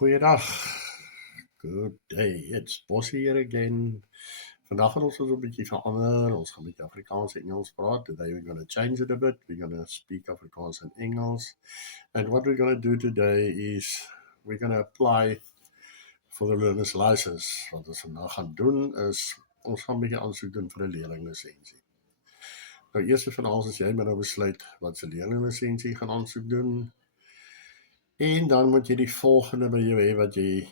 Goeiedag. Good day. It's Bossy here again. Vandag gaan ons 'n bietjie verander. Ons gaan 'n bietjie Afrikaans en Engels praat. Today we're going to change it a bit. We're going to speak Afrikaans and Engels. And what we're going to do today is we're going to apply for the learner's license. Wat ons vandag gaan doen is ons gaan 'n bietjie aansoek doen vir 'n leerlinglisensie. Nou eerste van alles as jy nou besluit wat se leerlinglisensie gaan aansoek doen. En dan moet jy die volgende by jou hê wat jy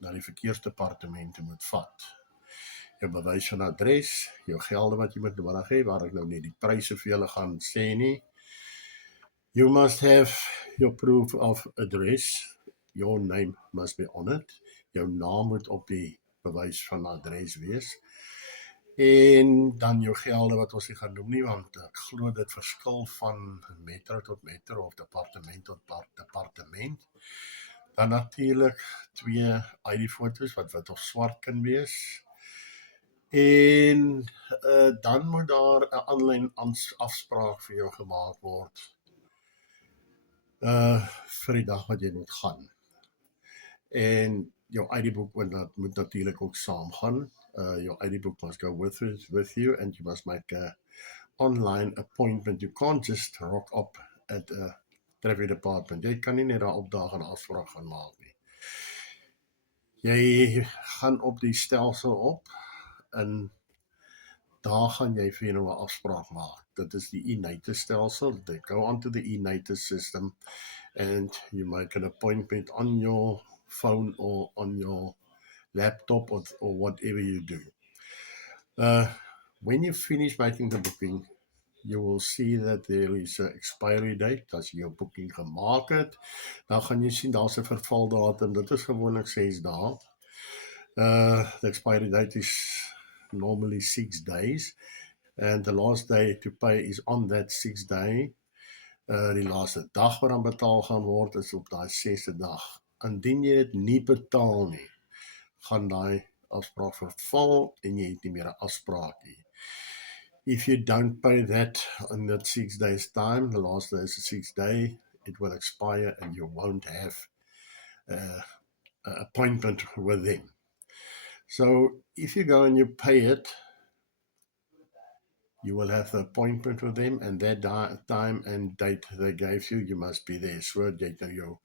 na die verkeersdepartemente moet vat. Jou bewys van adres, jou gelde wat jy moet nodig hê, waar ek nou nie die pryse vir julle gaan sê nie. You must have your proof of address. Your name must be on it. Jou naam moet op die bewys van adres wees. En dan jou gelde wat ons nie gaan noem nie, want ek glo dit verskil van metro tot metro of departement tot departement. Dan natuurlik 2 ID-foto's wat op swart kan wees. En dan moet daar 'n aanlyn afspraak vir jou gemaak word vir die dag wat jy moet gaan. En jou ID-boek moet natuurlik ook saamgaan. Your ID book must go with you, and you must make a online appointment. You can't just rock up at a traffic department. Jy kan nie net daar opdaag en 'n afspraak gaan maak nie. Jy gaan op die stelsel op en daar gaan jy vir jou 'n afspraak maak. Dit is die e-NITIS stelsel. They go onto the e-NITIS system and you make an appointment on your phone or on your laptop or whatever you do. When you finish making the booking, you will see that there is an expiry date. As jy jou booking gemaak het, dan gaan jy sien daar's 'n vervaldatum. Dit is gewoonlik 6 dae. The expiry date is normally 6 days, and the last day to pay is on that 6th day. Die laaste dag wat dan betaal gaan word is op daai 6de dag. Indien jy dit nie betaal nie, gaan daai afspraak verval en jy het nie meer 'n afspraak nie. If you don't pay that in that 6 days time, the last day is the 6th day, it will expire and you won't have an appointment with them. So if you go and you pay it, you will have the appointment with them, and that time and date they gave you, you must be there. So jy het nou jou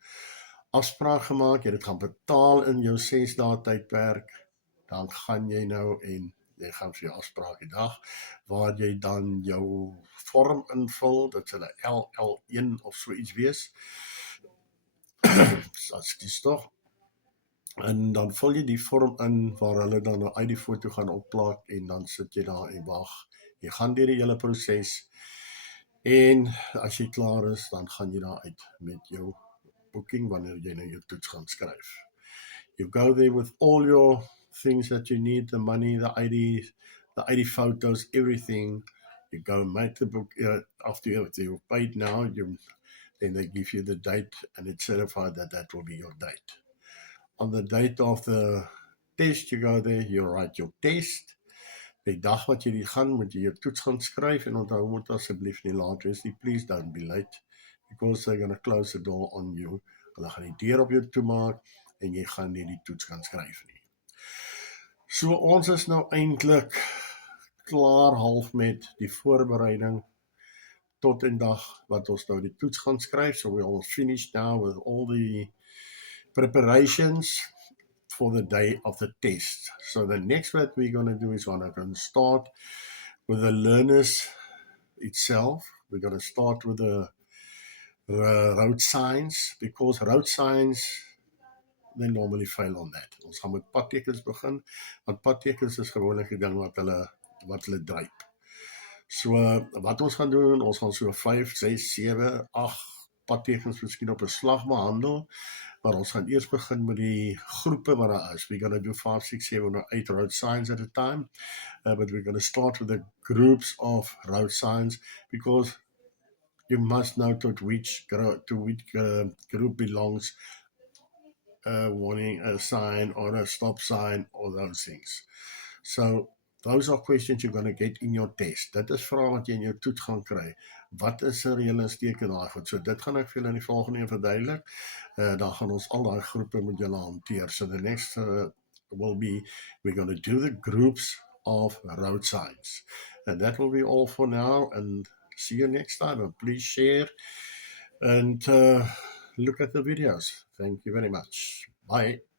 afspraak gemaak, jy het gaan betaal in jou 6 dae tydperk, dan gaan jy nou en jy gaan vir jou afspraak die dag, waar jy dan jou vorm invul, dit sal 'n LL1 of so iets wees. Ekskuus tog. En dan vul jy die vorm in waar hulle dan 'n ID-foto gaan opplaak en dan sit jy daar en wag. Jy gaan deur die hele proses en as jy klaar is, dan gaan jy daar uit met jou booking wanneer jy nou jou toets gaan skryf. You go there with all your things that you need, the money, the ID photos, everything. You go and make the book after you've paid now, then they give you the date and it's certified that that will be your date. On the date of the test, you go there, you write your test. Die dag wat jy gaan, moet jy jou toets gaan skryf en onthou moet asseblief nie laat wees nie. Please don't be late because they're going to close the door on you. Hulle gaan die deur op jou toemaak en jy gaan nie die toets gaan skryf nie. So ons is nou eintlik klaar half met die voorbereiding tot en dag wat ons nou die toets gaan skryf. So we all finished now with all the preparations for the day of the test. So the next what we're going to do is we're going to start with the learners itself. We're going to start with the road signs, because road signs, they normally fail on that. Ons gaan met padtekens begin, want padtekens is gewoonlik die ding wat hulle dryp. So wat ons gaan doen, ons gaan so 5, 6, 7, 8 padtekens miskien op 'n slag behandel, maar ons gaan eers begin met die groepe wat daar is. We're going to do 5, 6, 7 or 8 road signs at a time, but we're going to start with the groups of road signs, because you must know to which group belongs a warning, a sign, or a stop sign, or those things. So Those are questions you're going to get in your test. Dit is vrae wat jy in jou toets gaan kry. Wat is reël en steek en daai goed. So dit gaan ek vir julle in die volgende een verduidelik. Dan gaan ons al daai groepe met julle hanteer. So the next will be, we're going to do the groups of road signs. And that will be all for now, and see you next time. And please share and look at the videos. Thank you very much. Bye.